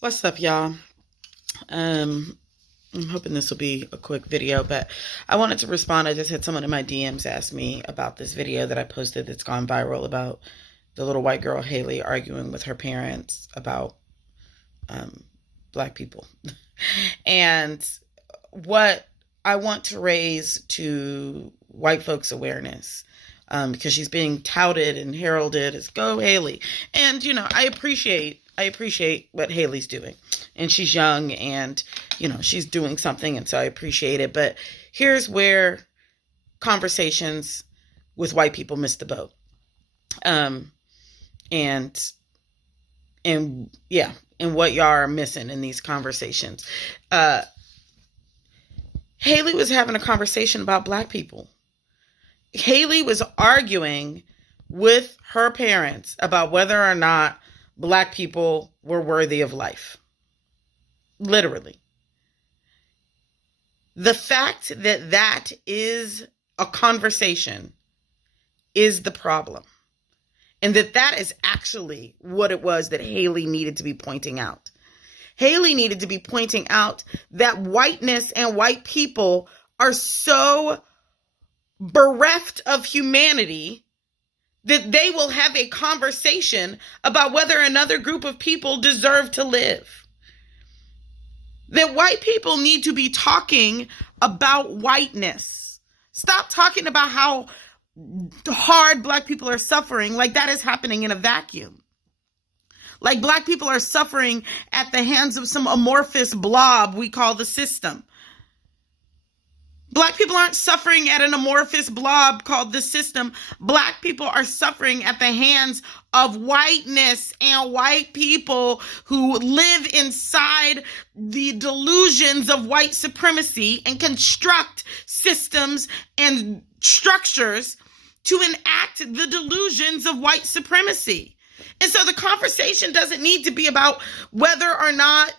What's up, y'all? Um, I'm hoping this will be a quick video, but I wanted to respond. I just had someone in my DMs ask me about this video that I posted that's gone viral about the little white girl Haley arguing with her parents about um, black people. And what I want to raise to white folks' awareness, because she's being touted and heralded as "Go Haley," and I appreciate what Haley's doing, and she's young, and she's doing something, and so I appreciate it. But here's where conversations with white people miss the boat, and yeah, and what y'all are missing in these conversations. Haley was having a conversation about black people. Haley was arguing with her parents about whether or not black people were worthy of life. Literally. The fact that that is a conversation is the problem. And that is actually what it was that Haley needed to be pointing out. Haley needed to be pointing out that whiteness and white people are so bereft of humanity that they will have a conversation about whether another group of people deserve to live. That white people need to be talking about whiteness. Stop talking about how hard black people are suffering like that is happening in a vacuum. Like black people are suffering at the hands of some amorphous blob we call the system. Black people aren't suffering at an amorphous blob called the system. Black people are suffering at the hands of whiteness and white people who live inside the delusions of white supremacy and construct systems and structures to enact the delusions of white supremacy. And so the conversation doesn't need to be about whether or not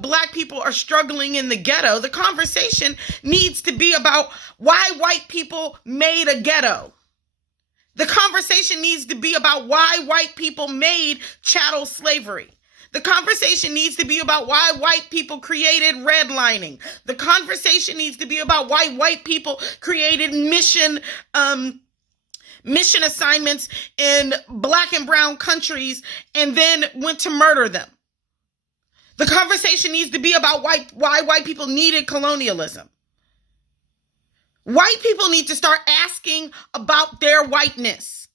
black people are struggling in the ghetto. The conversation needs to be about why white people made a ghetto. The conversation needs to be about why white people made chattel slavery. The conversation needs to be about why white people created redlining. The conversation needs to be about why white people created mission assignments in black and brown countries and then went to murder them. The conversation needs to be about why white people needed colonialism. White people need to start asking about their whiteness.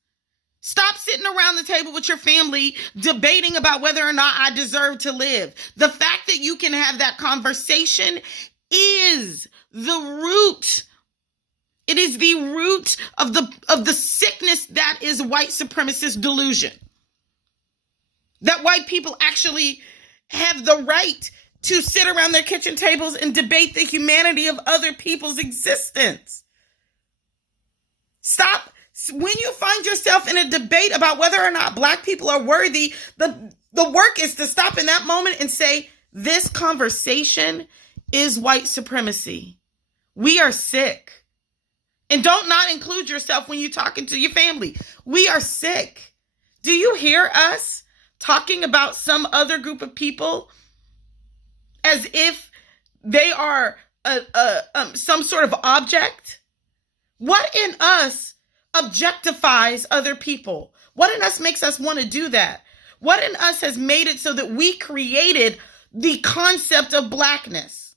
Stop sitting around the table with your family debating about whether or not I deserve to live. The fact that you can have that conversation is the root. It is the root of the sickness that is white supremacist delusion. That white people actually have the right to sit around their kitchen tables and debate the humanity of other people's existence. Stop. When you find yourself in a debate about whether or not black people are worthy, the work is to stop in that moment and say, this conversation is white supremacy. We are sick. And don't not include yourself when you're talking to your family. We are sick. Do you hear us talking about some other group of people as if they are some sort of object? What in us objectifies other people? What in us makes us want to do that? What in us has made it so that we created the concept of blackness?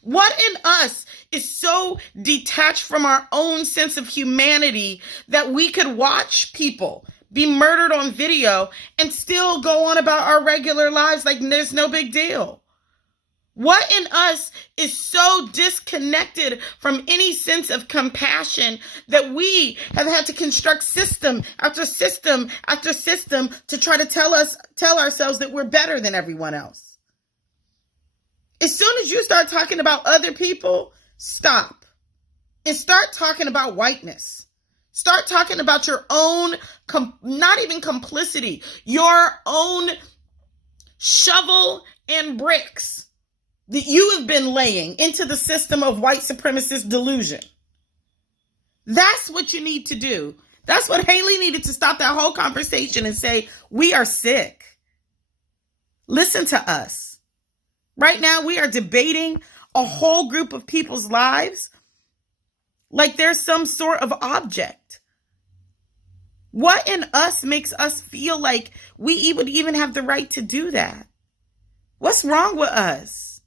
What in us is so detached from our own sense of humanity that we could watch people be murdered on video and still go on about our regular lives like there's no big deal? What in us is so disconnected from any sense of compassion that we have had to construct system after system after system to try to tell ourselves that we're better than everyone else? As soon as you start talking about other people, stop and start talking about whiteness. Start talking about your own, not even complicity, your own shovel and bricks that you have been laying into the system of white supremacist delusion. That's what you need to do. That's what Haley needed to stop that whole conversation and say, we are sick. Listen to us. Right now, we are debating a whole group of people's lives like they're some sort of object. What in us makes us feel like we would even have the right to do that? What's wrong with us?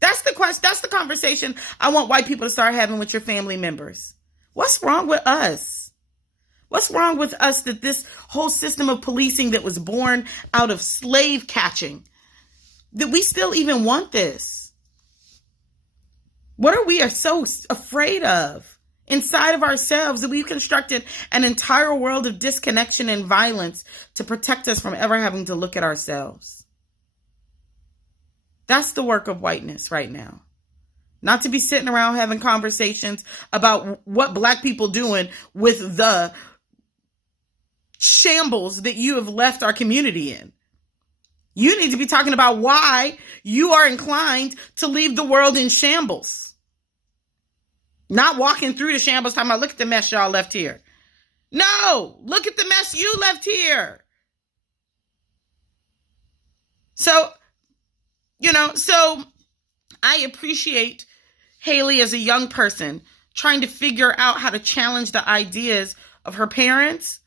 That's the question. That's the conversation I want white people to start having with your family members. What's wrong with us? What's wrong with us that this whole system of policing that was born out of slave catching, that we still even want this? What are we so afraid of inside of ourselves that we've constructed an entire world of disconnection and violence to protect us from ever having to look at ourselves? That's the work of whiteness right now. Not to be sitting around having conversations about what black people doing with the shambles that you have left our community in. You need to be talking about why you are inclined to leave the world in shambles. Not walking through the shambles talking about, look at the mess y'all left here. No, look at the mess you left here. So I appreciate Haley as a young person trying to figure out how to challenge the ideas of her parents.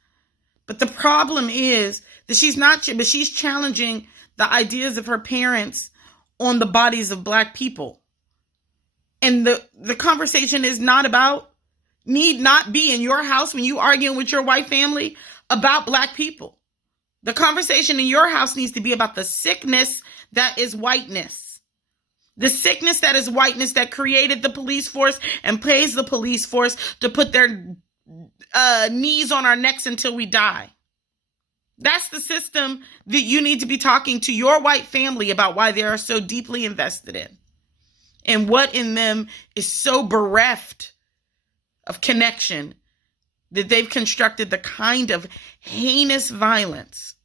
But the problem is that she's challenging the ideas of her parents on the bodies of black people. And the conversation need not be in your house when you arguing with your white family about black people. The conversation in your house needs to be about the sickness that is whiteness. The sickness that is whiteness that created the police force and pays the police force to put their knees on our necks until we die. That's the system that you need to be talking to your white family about, why they are so deeply invested in, and what in them is so bereft of connection that they've constructed the kind of heinous violence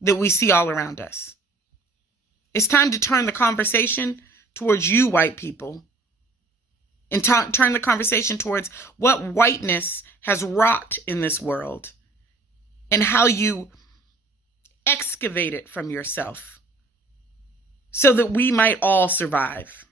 that we see all around us. It's time to turn the conversation towards you, white people, and turn the conversation towards what whiteness has wrought in this world and how you excavate it from yourself so that we might all survive.